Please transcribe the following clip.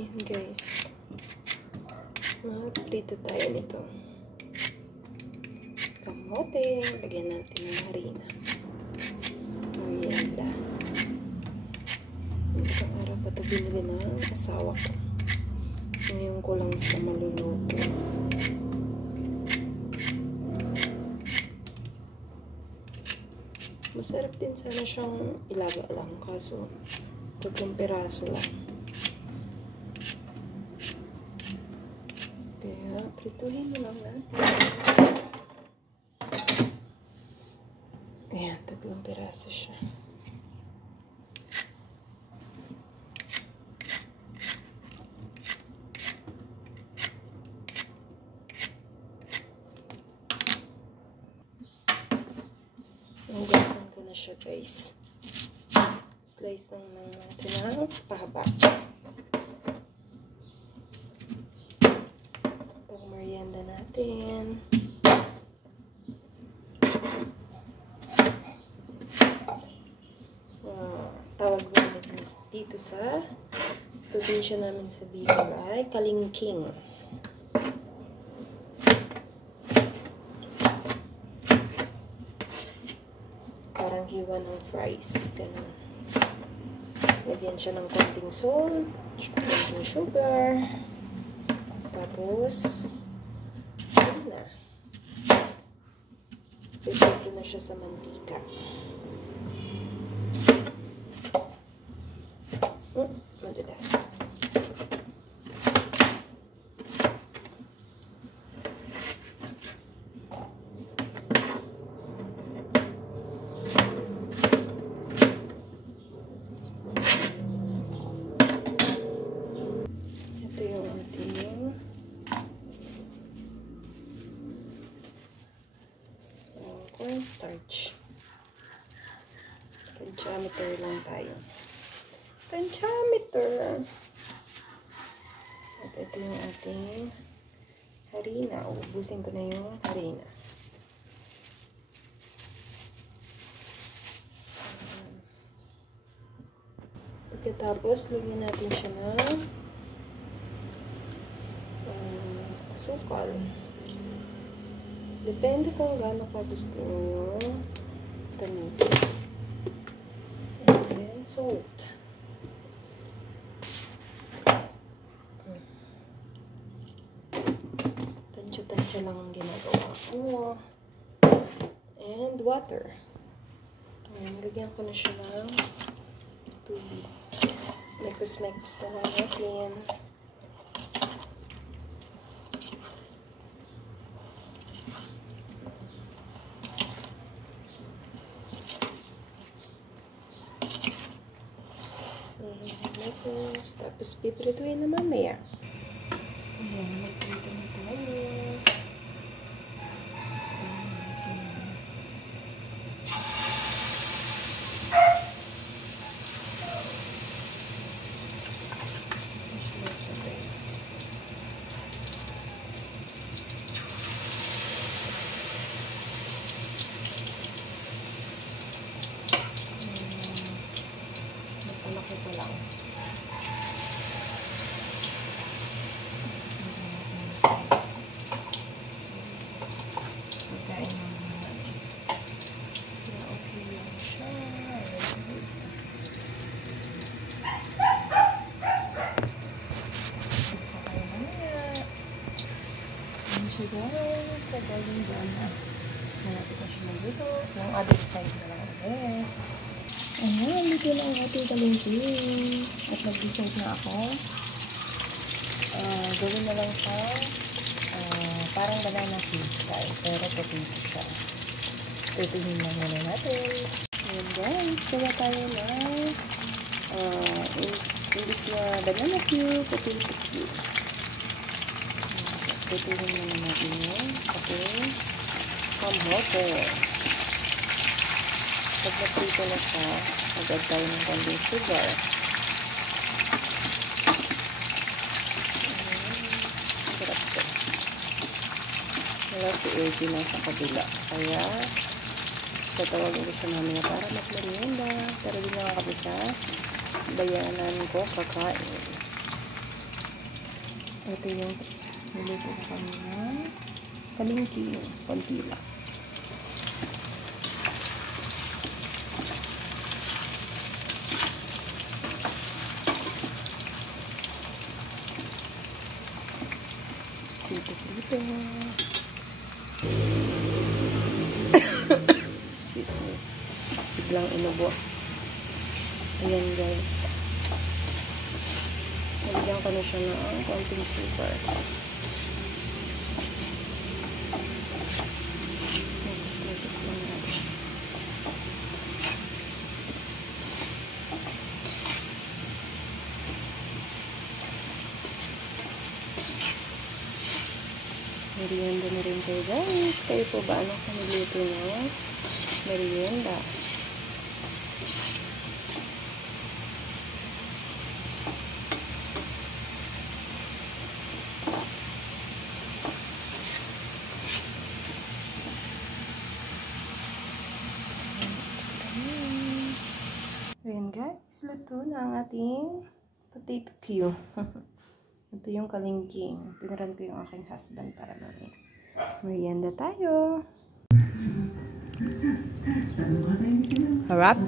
Yan guys. Magprito tayo nito. Kamote. Lagyan natin ng harina. Merienda. Isang araw pa ito binili ng asawa ko. Ngayon ko lang siya maluluto. Masarap din sana siyang ilaga lang. Kaso, 3 piraso lang. Kaya, prituhin mo lang natin. Ayan, 3 piraso siya. Hugasan ko na siya guys. Slice lang natin ng pahaba. Pang merienda natin. Tawag namin dito sa probinsya namin sa Bicol ay kalingking. Parang hiwa ng fries. Ganun. Lagyan siya ng konting salt, konting sugar. Tapos, yun na. Pipito na siya sa mantika. Madulas. Ito yung ating cornstarch. Pentameter lang tayo. Pentameter. At ito yung ating harina. Ubusin ko na yung harina. Pagkatapos, lagyan natin siya ng asukal. Depende kung gaano ka gusto nyo yung tamis. And then, salt. Tansya-tansya lang ang ginagawa ko. And water. Ayan, lagyan ko na siya ng tubig. Mekos-mekos na lang natin. Tapos piprituin na mamaya. Ayan, magprito na tayo. Napalaki ko lang. So guys, nagaling doon na. Malapit na siya dito. Yung other side na lang ulit. Ayan, dito na ang ating kalingking. At nag-decide na ako. Gawin na lang siya parang banana cube style. Pero potato siya. Tutuhin lang muna natin. Ayan guys, gawa tayo na imbis na banana cube, potato cube. Tutuhin muna natin yung ating kamote. Pag naprito na siya, agad tayo ng konting sugar. Sarap ito. Wala si Eddie na sa kabila. Kaya, tatawagin ko siya namin na para mag-merienda. Pero di nakakabisa, bayanan ko kakain. Ito yung niluto kami ng kalingking. Konti lang. Dito. Excuse me. Biglang inubo. Ayan guys. Nalagyan ko na siya ng konting sugar. Mapus lang natin. Merienda na rin kayo guys. Kayo po ba anong kanilito na merienda? Ayan guys, luto na ang ating potato Q. Ito yung kalingking. Tiniran ko yung aking husband para mamaya. Merienda tayo. Harap.